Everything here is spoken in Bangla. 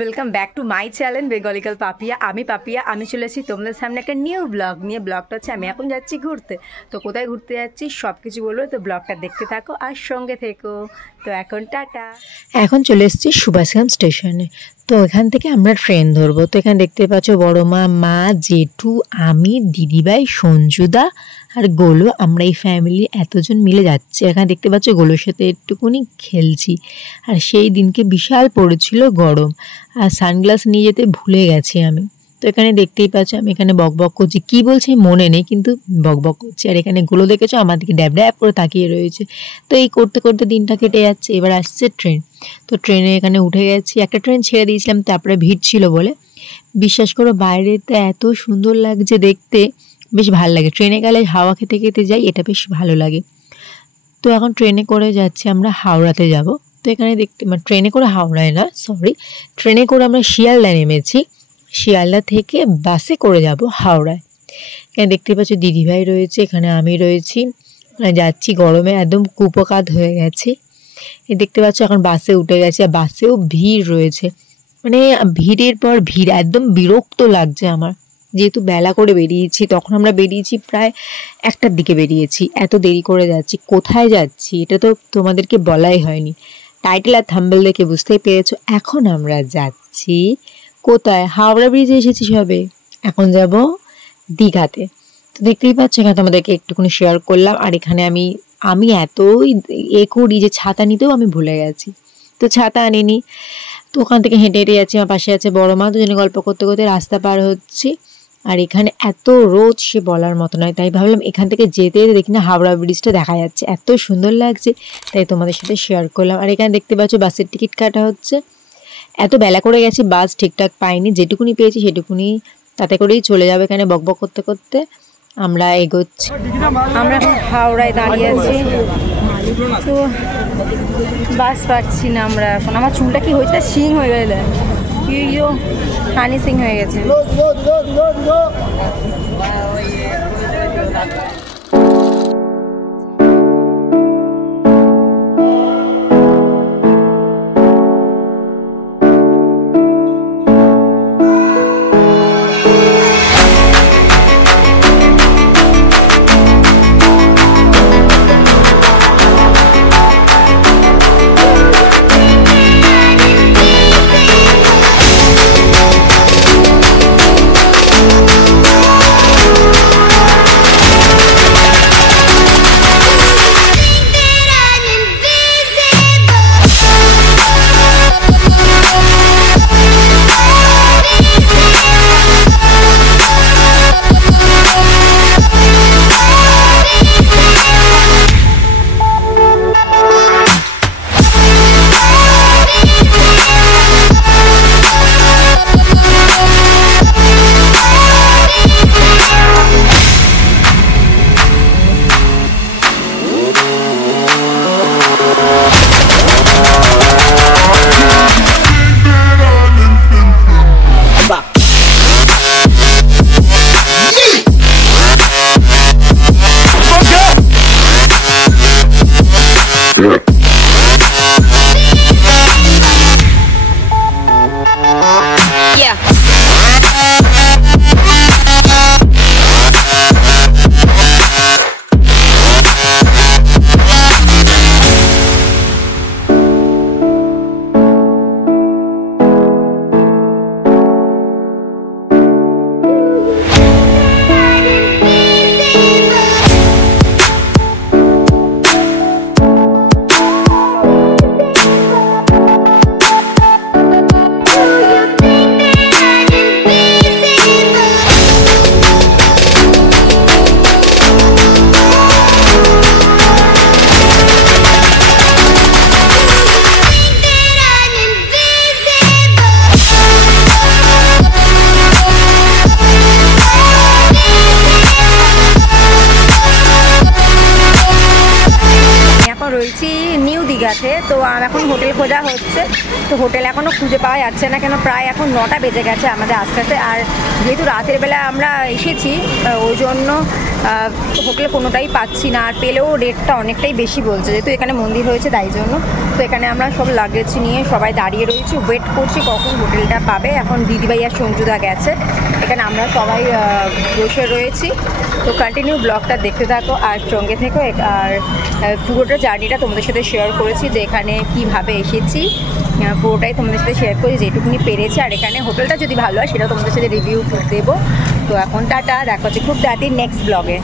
Welcome back to my channel বেঙ্গলিকাল পাপিয়া। আমি পাপিয়া, আমি চলে এসেছি তোমাদের সামনে একটা নিউ ব্লগ নিয়ে। ব্লগটা হচ্ছে আমি এখন যাচ্ছি ঘুরতে। তো কোথায় ঘুরতে যাচ্ছি সব কিছু বলবো, তো ব্লগটা দেখতে থাকো আর সঙ্গে থেকো। তো এখন টাটা। এখন চলে এসেছি সুভাষগ্রাম স্টেশনে। তো এখান থেকে আমরা ট্রেন ধরবো। তো এখানে দেখতে পাচ্ছ বড় মা, মা, জেঠু, আমি, দিদিভাই, সঞ্জুদা আর গোলু, আমরা এই ফ্যামিলি এতজন মিলে যাচ্ছি। এখানে দেখতে পাচ্ছ গোলুর সাথে একটুকুনি খেলছি। আর সেই দিনকে বিশাল পড়েছিল গরম, আর সানগ্লাস নিয়ে যেতে ভুলে গেছি আমি। তো এখানে দেখতেই পাচ্ছ আমি এখানে বকবক করছি, কি বলছি মনে নেই, কিন্তু বকবক করছি। আর এখানে গোলু দেখেছো আমার দিকে ড্যাব ড্যাব করে তাকিয়ে রয়েছে। তো এই করতে করতে দিনটা কেটে যাচ্ছে। এবার আসছে ট্রেন। তো ট্রেনে এখানে উঠে গেছি। একটা ট্রেন ছেড়ে দিয়েছিলাম, তারপরে ভিড় ছিল বলে। বিশ্বাস করো বাইরেতে এত সুন্দর লাগছে দেখতে, বেশ ভালো লাগে। ট্রেনে গেলে হাওয়া খেতে খেতে যাই, এটা বেশ ভালো লাগে। তো এখন ট্রেনে করে যাচ্ছি আমরা হাওড়াতে যাব। তো এখানে দেখতে ট্রেনে করে হাওড়ায় না, সরি, ট্রেনে করে আমরা শিয়ালদা নেমেছি। শিয়ালদা থেকে বাসে করে যাব হাওড়ায়। এখানে দেখতে পাচ্ছ দিদিভাই রয়েছে, এখানে আমি রয়েছি। যাচ্ছি গরমে একদম কুপোকাত হয়ে গেছে। দেখতে পাচ্ছ এখন বাসে উঠে গেছে, আর বাসেও ভিড় রয়েছে, মানে ভিড়ের পর ভিড়, একদম বিরক্ত লাগছে আমার। যেহেতু বেলা করে বেরিয়েছি, তখন আমরা বেরিয়েছি প্রায় 1টার দিকে বেরিয়েছি, এত দেরি করে যাচ্ছি। কোথায় যাচ্ছি এটা তো তোমাদেরকে বলাই হয়নি, টাইটেল আর থাম্বনেল দেখে বুঝতেই পেরেছো। এখন আমরা যাচ্ছি কোথায়? হাওড়া ব্রিজে এসেছি সবে, এখন যাব দীঘাতে। তো দেখতেই পাচ্ছ এখানে তোমাদেরকে একটুখানি শেয়ার করলাম। আর এখানে আমি এতই করি যে ছাতা নিতেও আমি ভুলে গেছি, তো ছাতা আনিনি। তো ওখান থেকে হেঁটে হেঁটে যাচ্ছি, আমার পাশে আছে বড় মা, দুজনে গল্প করতে করতে রাস্তা পার হচ্ছি। আর এখানে এত রোদ সে বলার মতো নয়, তাই ভাবলাম এখান থেকে যেতে যেতে দেখি না হাওড়া ব্রিজটা দেখা যাচ্ছে, এত সুন্দর লাগছে, তাই তোমাদের সাথে শেয়ার করলাম। আর এখানে দেখতে পাচ্ছ বাসের টিকিট কাটা হচ্ছে। এত বেলা করে গেছি, বাস ঠিকঠাক পাইনি, যেটুকুনি পেয়েছি সেটুকুনি তাতে করেই চলে যাবে। এখানে বকবক করতে করতে আমরা এগোচ্ছি। আমরা এখন হাওড়ায় দাঁড়িয়ে আছি, তো বাস পাচ্ছি না আমরা এখন। আমার চুলটা কি হয়েছে, সিং হয়ে গেলে হানি সিং হয়ে গেছে। খোঁজা হচ্ছে। তো হোটেল এখনও খুঁজে পাওয়া যাচ্ছে না, কেন প্রায় এখন 9টা বেজে গেছে আমাদের আস্তে আস্তে। আর যেহেতু রাতের বেলা আমরা এসেছি ওই জন্য হোটেল কোনোটাই পাচ্ছি না, আর পেলেও রেটটা অনেকটাই বেশি বলছে, যেহেতু এখানে মন্দির হয়েছে তাই জন্য। তো এখানে আমরা সব লাগেজ নিয়ে সবাই দাঁড়িয়ে রয়েছি, ওয়েট করছি কখন হোটেলটা পাবে। এখন দিদিভাই আর সঞ্জুদা গেছে, এখানে আমরা সবাই বসে রয়েছি। তো কন্টিনিউ ব্লগটা দেখতে থাকো আর সঙ্গে থেকো। আর পুরোটা জার্নিটা তোমাদের সাথে শেয়ার করেছি, যে এখানে কীভাবে এসেছি পুরোটাই তোমাদের সাথে শেয়ার করি যেটুকুনি পেরেছি। আর এখানে হোটেলটা যদি ভালো হয় সেটাও তোমাদের সাথে রিভিউ দেবো। তো এখন টাটা, দেখা হচ্ছে খুব তাড়াতাড়ি নেক্সট ব্লগে।